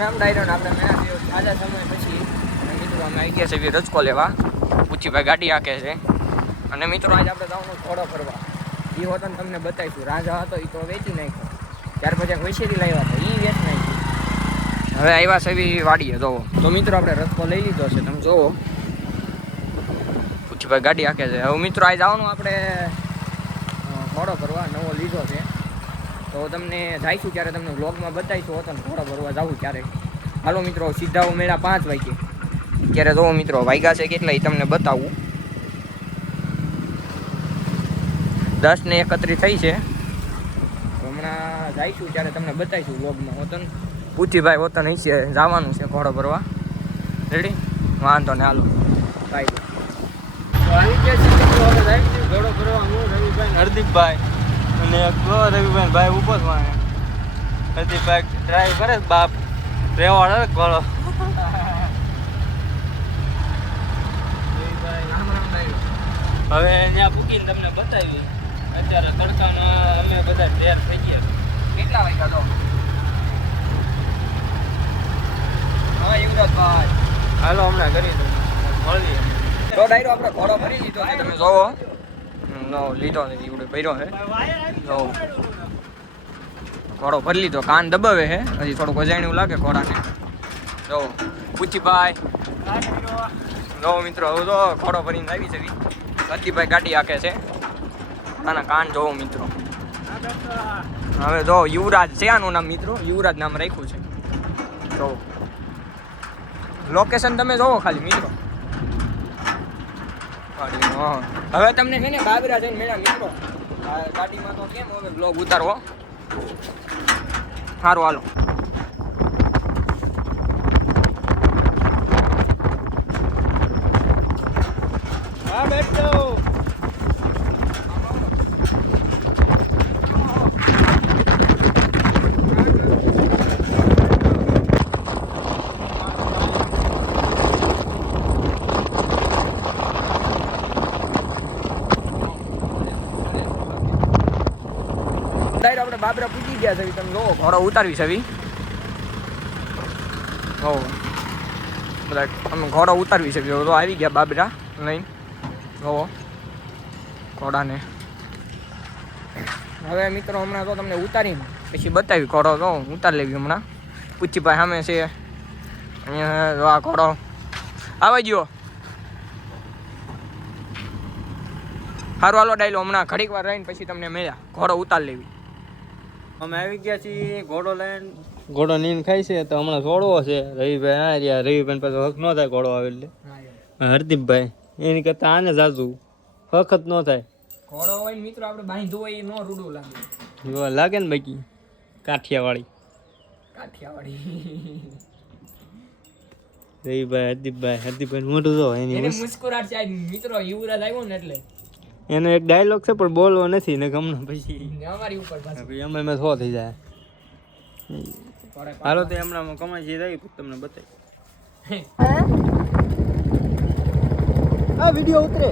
રામ ડાયરો ને આપણે ઘણા દિવસ તાજા સમય પછી મિત્રો અમે આવી ગયા છે રજકો લેવા. પૂછીભાઈ ગાડી હાકે છે અને મિત્રો આજે આપણે જવાનું ઘોડો ફરવા. એ હોતો ને તમને બતાવીશું. રાજા હતો એ તો વેચી નાખ્યો. ત્યાર પછી એક વૈશેરી લાવ્યા હતા એ વેચ નાખ્યું. હવે આવ્યા છે એવી વાડીએ જોવો. તો મિત્રો આપણે રજકો લઈ લીધો છે તમે જોવો. પૂછીભાઈ ગાડી હાકે છે. હવે મિત્રો આજે જવાનું આપણે ઘોડો ફરવા નવો લીધો છે. તો તમને જઈશું ત્યારે તમને વ્લોગમાં બતાવીશું હોતો ને ઘોડો ફરવા જવું ત્યારે. હાલો મિત્રો સીધા મેળા 5 વાગે. ત્યારે જોવો મિત્રો વાગ્યા છે કેટલા એ તમને બતાવું. 10:31 થઈ છે. હમણાં જઈશું ત્યારે તમને બતાવીશું વ્લોગમાં હોતો ને. પૂછીભાઈ હોતો નહીં છે જવાનું છે ઘોડો ભરવા. રેડી વાંધો ને હાલો બાય. ઘોડો ભરવા હું રવિભાઈ હરદીપભાઈ અને રવિભાઈ ભાઈ ઉભો જ વાણે. હરદીપભાઈ ડ્રાઈવ કરે બાપ રેવાડ ઘોડો. હવે ત્યાં પૂકીને તમને બતાવી. અત્યારે તડકાના અમે બધા તૈયાર થઈ ગયા. કેટલા વાગ્યા તો હા યુવરાજભાઈ હાલો હમણાં કરી દઉં મળીએ. તો ડાયરો આપણે ઘોડો ભરી લીધો છે તમે જોવો. નો લીધો નથી એવડે ભર્યો છે. જો ઘોડો ભરી લીધો. કાન દબાવે છે હજી થોડુંક અજાણ્યું લાગે ઘોડાને. જો પૂછીભાઈ જો મિત્રો હવે જો ઘોડો ભરીને આવી છે. હરદીપભાઈ ગાડી હાકે છે. આના કાન જોવો મિત્રો. હવે જો યુવરાજ છે આનું નામ મિત્રો. યુવરાજ નામ રાખ્યું છે. જો લોકેશન તમે જોવો ખાલી મિત્રો. હવે તમને છે ને બાબરા જઈને મેળા મિત્રો. ગાડીમાં તો કેમ હવે બ્લોગ ઉતારવો. સારું હાલો. હા બેઠો. આપણે બાબરા પૂજી ગયા છે. તમે જોવો ઘોડો ઉતારવી છે. હો બધા અમે ઘોડો ઉતારવી છે. તો આવી ગયા બાબરા લઈને જોવો ઘોડાને. હવે મિત્રો હમણાં તો તમને ઉતારીને પછી બતાવી ઘોડો તો ઉતારી લેવી હમણાં. પૂછીભાઈ સામે છે અહીંયા. આ ઘોડો આવી ગયો. સારું હાલો ડાયલો હમણાં ઘડીક વાર રહીને પછી તમને મળ્યા. ઘોડો ઉતાર લેવી. અમે આવી ગયા છીએ ઘોડો લઈને. ઘોડો નીંદ ખાય છે તો હમણાં છોડવો છે. રવિભાઈ આ રહ્યા. રવિભાઈ પાસે હક ન થાય ઘોડો આવે એટલે. હરદીપભાઈ એની કરતા આને જાજુ વખત ન થાય. ઘોડો હોય ને મિત્રો આપણે બાંધવું હોય એ ન રૂડું લાગે. લાગે ને બાકી કાઠિયાવાડી. રવિભાઈ હરદીપભાઈ મોટું જો એની મુસ્કુરાટ છે મિત્રો. યુવરાજ આવ્યો ને એટલે એનો એક ડાયલોગ છે પણ બોલવો નથી ને ગમનો પછી અમારી ઉપર અમે મેં થો થઈ જાય. હાલો તો હમણાં કમાઈ જે રહી તમને બતાવી. આ વિડીયો ઉતરે